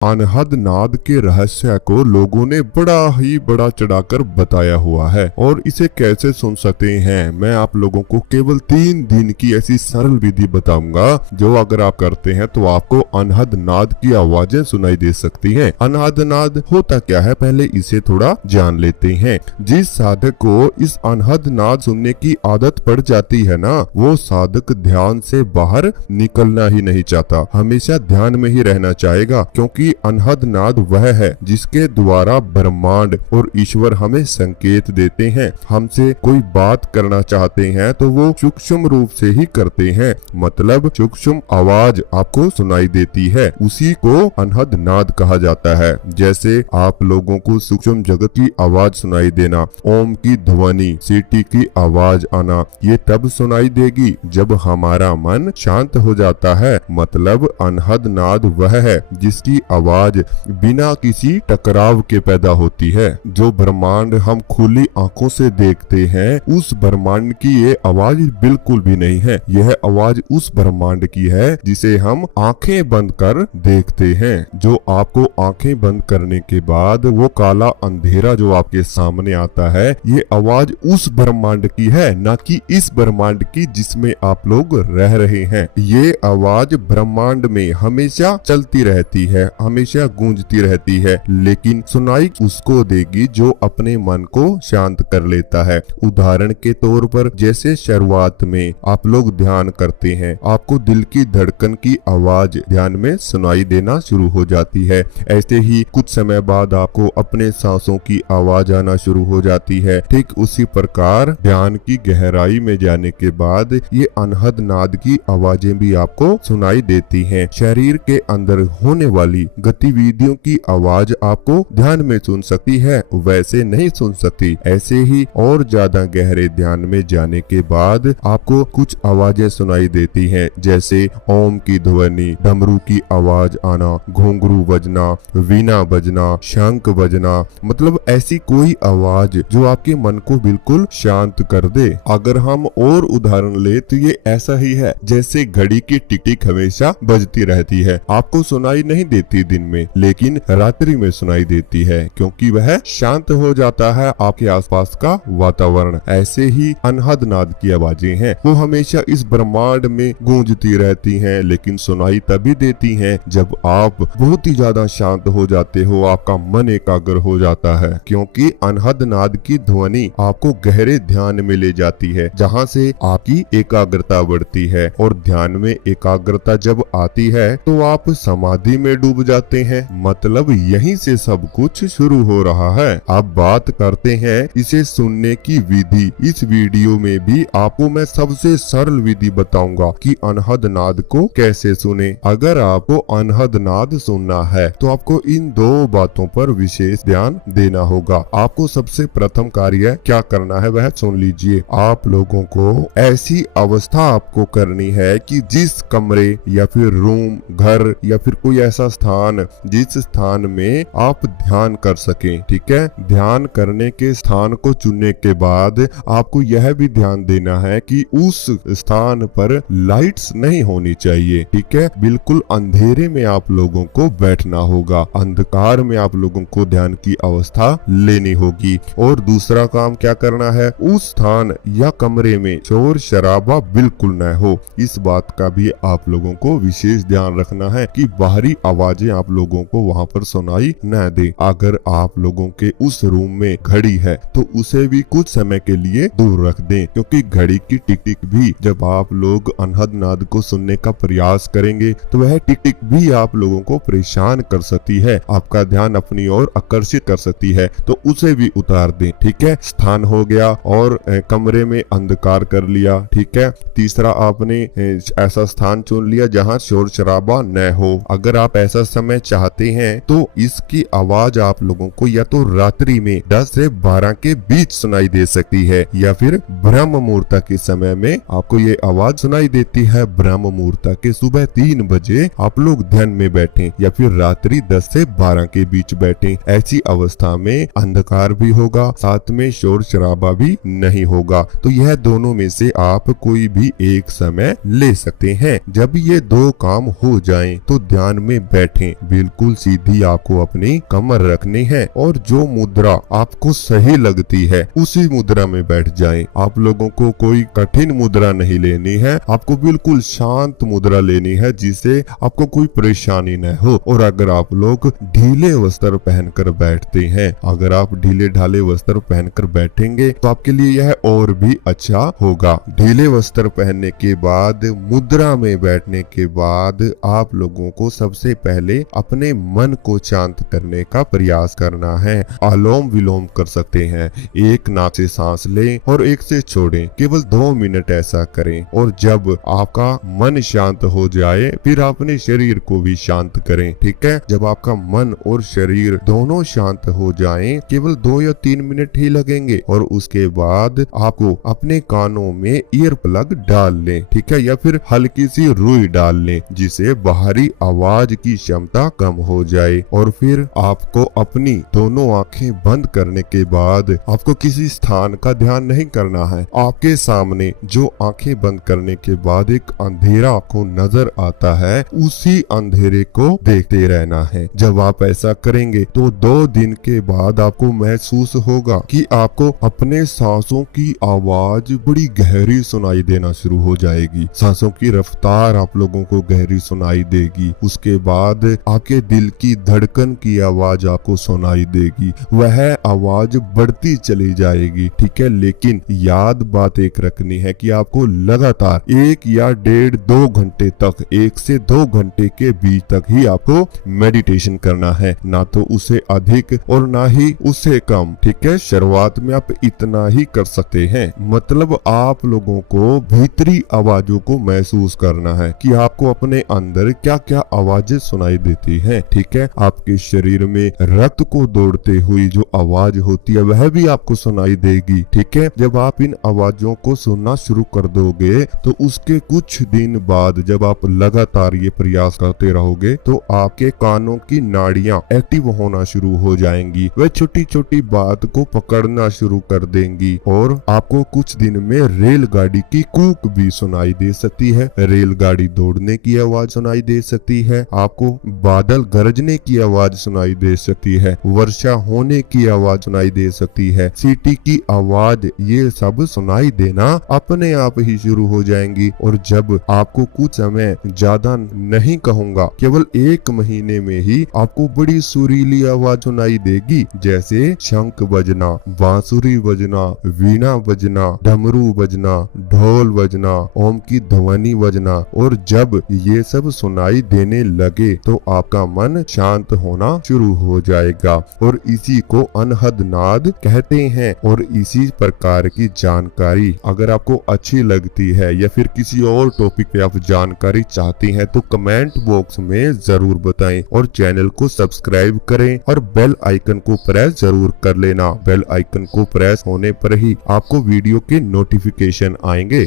अनहद नाद के रहस्य को लोगों ने बड़ा चढ़ाकर बताया हुआ है और इसे कैसे सुन सकते हैं मैं आप लोगों को केवल 3 दिन की ऐसी सरल विधि बताऊंगा जो अगर आप करते हैं तो आपको अनहद नाद की आवाजें सुनाई दे सकती हैं। अनहद नाद होता क्या है, पहले इसे थोड़ा जान लेते हैं। जिस साधक को इस अनहद नाद सुनने की आदत पड़ जाती है ना, वो साधक ध्यान से बाहर निकलना ही नहीं चाहता, हमेशा ध्यान में ही रहना चाहेगा, क्योंकि अनहद नाद वह है जिसके द्वारा ब्रह्मांड और ईश्वर हमें संकेत देते हैं। हमसे कोई बात करना चाहते हैं तो वो सूक्ष्म रूप से ही करते हैं, मतलब सूक्ष्म आवाज आपको सुनाई देती है, उसी को अनहद नाद कहा जाता है। जैसे आप लोगों को सूक्ष्म जगत की आवाज सुनाई देना, ओम की ध्वनि, सीटी की आवाज आना, ये तब सुनाई देगी जब हमारा मन शांत हो जाता है। मतलब अनहद नाद वह है जिसकी आवाज बिना किसी टकराव के पैदा होती है। जो ब्रह्मांड हम खुली आंखों से देखते हैं, उस ब्रह्मांड की ये आवाज बिल्कुल भी नहीं है। यह आवाज उस ब्रह्मांड की है जिसे हम आंखें बंद कर देखते हैं। जो आपको आंखें बंद करने के बाद वो काला अंधेरा जो आपके सामने आता है, ये आवाज उस ब्रह्मांड की है, ना कि इस ब्रह्मांड की जिसमें आप लोग रह रहे हैं। ये आवाज ब्रह्मांड में हमेशा चलती रहती है, हमेशा गूंजती रहती है, लेकिन सुनाई उसको देगी जो अपने मन को शांत कर लेता है। उदाहरण के तौर पर जैसे शुरुआत में आप लोग ध्यान करते हैं, आपको दिल की धड़कन की आवाज ध्यान में सुनाई देना शुरू हो जाती है। ऐसे ही कुछ समय बाद आपको अपने सांसों की आवाज आना शुरू हो जाती है। ठीक उसी प्रकार ध्यान की गहराई में जाने के बाद ये अनहद नाद की आवाजें भी आपको सुनाई देती हैं। शरीर के अंदर होने वाली गतिविधियों की आवाज आपको ध्यान में सुन सकती है, वैसे नहीं सुन सकती। ऐसे ही और ज्यादा गहरे ध्यान में जाने के बाद आपको कुछ आवाजें सुनाई देती हैं, जैसे ओम की ध्वनि, डमरू की आवाज आना, घुंघरू बजना, वीणा बजना, शंख बजना, मतलब ऐसी कोई आवाज जो आपके मन को बिल्कुल शांत कर दे। अगर हम और उदाहरण ले तो ये ऐसा ही है जैसे घड़ी की टिक टिक हमेशा बजती रहती है, आपको सुनाई नहीं देती दिन में, लेकिन रात्रि में सुनाई देती है, क्योंकि वह शांत हो जाता है आपके आसपास का वातावरण। ऐसे ही अनहद नाद की आवाजें हैं, वो हमेशा इस ब्रह्मांड में गूंजती रहती हैं, लेकिन सुनाई तभी देती हैं जब आप बहुत ही ज्यादा शांत हो जाते हो, आपका मन एकाग्र हो जाता है, क्योंकि अनहद नाद की ध्वनि आपको गहरे ध्यान में ले जाती है, जहाँ से आपकी एकाग्रता बढ़ती है। और ध्यान में एकाग्रता जब आती है तो आप समाधि में डूब जाते हैं, मतलब यहीं से सब कुछ शुरू हो रहा है। अब बात करते हैं इसे सुनने की विधि। इस वीडियो में भी आपको मैं सबसे सरल विधि बताऊंगा कि अनहद नाद को कैसे सुने। अगर आपको अनहद नाद सुनना है तो आपको इन 2 बातों पर विशेष ध्यान देना होगा। आपको सबसे प्रथम कार्य क्या करना है वह सुन लीजिए। आप लोगों को ऐसी अवस्था आपको करनी है कि जिस कमरे या फिर रूम, घर या फिर कोई ऐसा स्थान जिस स्थान में आप ध्यान कर सकें, ठीक है। ध्यान करने के स्थान को चुनने के बाद आपको यह भी ध्यान देना है कि उस स्थान पर लाइट्स नहीं होनी चाहिए, ठीक है। बिल्कुल अंधेरे में आप लोगों को बैठना होगा, अंधकार में आप लोगों को ध्यान की अवस्था लेनी होगी। और दूसरा काम क्या करना है, उस स्थान या कमरे में शोर शराबा बिल्कुल न हो। इस बात का भी आप लोगों को विशेष ध्यान रखना है कि बाहरी आवाजें आप लोगों को वहां पर सुनाई न दे। अगर आप लोगों के उस रूम में घड़ी है तो उसे भी कुछ समय के लिए दूर रख दें, क्योंकि घड़ी की टिक टिक भी जब आप लोग अनहद नाद को सुनने का प्रयास करेंगे तो वह टिक टिक भी आप लोगों को परेशान कर सकती है, आपका ध्यान अपनी ओर आकर्षित कर सकती है, तो उसे भी उतार दें, ठीक है। स्थान हो गया और कमरे में अंधकार कर लिया, ठीक है। तीसरा आपने ऐसा स्थान चुन लिया जहाँ शोर शराबा न हो। अगर आप ऐसा समय चाहते हैं तो इसकी आवाज आप लोगों को या तो रात्रि में 10 से 12 के बीच सुनाई दे सकती है, या फिर ब्रह्म मुहूर्त के समय में आपको ये आवाज सुनाई देती है। ब्रह्म मुहूर्त के सुबह 3 बजे आप लोग ध्यान में बैठें, या फिर रात्रि 10 से 12 के बीच बैठें। ऐसी अवस्था में अंधकार भी होगा, साथ में शोर शराबा भी नहीं होगा। तो यह दोनों में से आप कोई भी एक समय ले सकते हैं। जब ये 2 काम हो जाएं तो ध्यान में बैठें। रखें। बिल्कुल सीधी आपको अपनी कमर रखनी है और जो मुद्रा आपको सही लगती है उसी मुद्रा में बैठ जाएं। आप लोगों को कोई कठिन मुद्रा नहीं लेनी है, आपको बिल्कुल शांत मुद्रा लेनी है जिससे आपको कोई परेशानी न हो। और अगर आप लोग ढीले वस्त्र पहनकर बैठते हैं, अगर आप ढीले ढाले वस्त्र पहनकर बैठेंगे तो आपके लिए यह और भी अच्छा होगा। ढीले वस्त्र पहनने के बाद, मुद्रा में बैठने के बाद आप लोगों को सबसे पहले अपने मन को शांत करने का प्रयास करना है। अनुलोम विलोम कर सकते हैं। एक नाक से सांस लें और एक से छोड़ें। केवल 2 मिनट ऐसा करें और जब आपका मन शांत हो जाए फिर अपने शरीर को भी शांत करें। ठीक है, जब आपका मन और शरीर दोनों शांत हो जाएं, केवल 2 या 3 मिनट ही लगेंगे और उसके बाद आपको अपने कानों में ईयर प्लग डाल लें। ठीक है, या फिर हल्की सी रुई डाल लें जिससे बाहरी आवाज की क्षमता कम हो जाए। और फिर आपको अपनी दोनों आंखें बंद करने के बाद आपको किसी स्थान का ध्यान नहीं करना है। आपके सामने जो आंखें बंद करने के बाद एक अंधेरा आपको नजर आता है, उसी अंधेरे को देखते रहना है। जब आप ऐसा करेंगे तो 2 दिन के बाद आपको महसूस होगा कि आपको अपने सांसों की आवाज बड़ी गहरी सुनाई देना शुरू हो जाएगी। सांसों की रफ्तार आप लोगों को गहरी सुनाई देगी। उसके बाद आपके दिल की धड़कन की आवाज आपको सुनाई देगी, वह आवाज बढ़ती चली जाएगी। ठीक है, लेकिन याद बात एक रखनी है कि आपको लगातार 1 या 1.5-2 घंटे तक, 1 से 2 घंटे के बीच तक ही आपको मेडिटेशन करना है, ना तो उससे अधिक और ना ही उससे कम। ठीक है, शुरुआत में आप इतना ही कर सकते हैं। मतलब आप लोगों को भीतरी आवाजों को महसूस करना है कि आपको अपने अंदर क्या क्या आवाजें सुनाई देती हैं। ठीक है, आपके शरीर में रक्त को दौड़ते हुई जो आवाज होती है वह भी आपको सुनाई देगी। ठीक है, जब आप इन आवाजों को सुनना शुरू कर दोगे तो उसके कुछ दिन बाद जब आप लगातार ये प्रयास करते रहोगे तो आपके कानों की नाड़ियां एक्टिव होना शुरू हो जाएंगी। वह छोटी छोटी बात को पकड़ना शुरू कर देंगी और आपको कुछ दिन में रेलगाड़ी की कूक भी सुनाई दे सकती है, रेलगाड़ी दौड़ने की आवाज सुनाई दे सकती है, आपको बादल गरजने की आवाज सुनाई दे सकती है, वर्षा होने की आवाज सुनाई दे सकती है, सीटी की आवाज, ये सब सुनाई देना अपने आप ही शुरू हो जाएंगी। और जब आपको कुछ समय, ज्यादा नहीं कहूंगा, केवल 1 महीने में ही आपको बड़ी सुरीली आवाज सुनाई देगी, जैसे शंख बजना, बांसुरी बजना, वीणा बजना, डमरू बजना, ढोल बजना, ओम की ध्वनि बजना। और जब ये सब सुनाई देने लगे तो आपका मन शांत होना शुरू हो जाएगा और इसी को अनहद नाद कहते हैं। और इसी प्रकार की जानकारी अगर आपको अच्छी लगती है या फिर किसी और टॉपिक पे आप जानकारी चाहती हैं तो कमेंट बॉक्स में जरूर बताएं और चैनल को सब्सक्राइब करें और बेल आइकन को प्रेस जरूर कर लेना। बेल आइकन को प्रेस होने पर ही आपको वीडियो के नोटिफिकेशन आएंगे।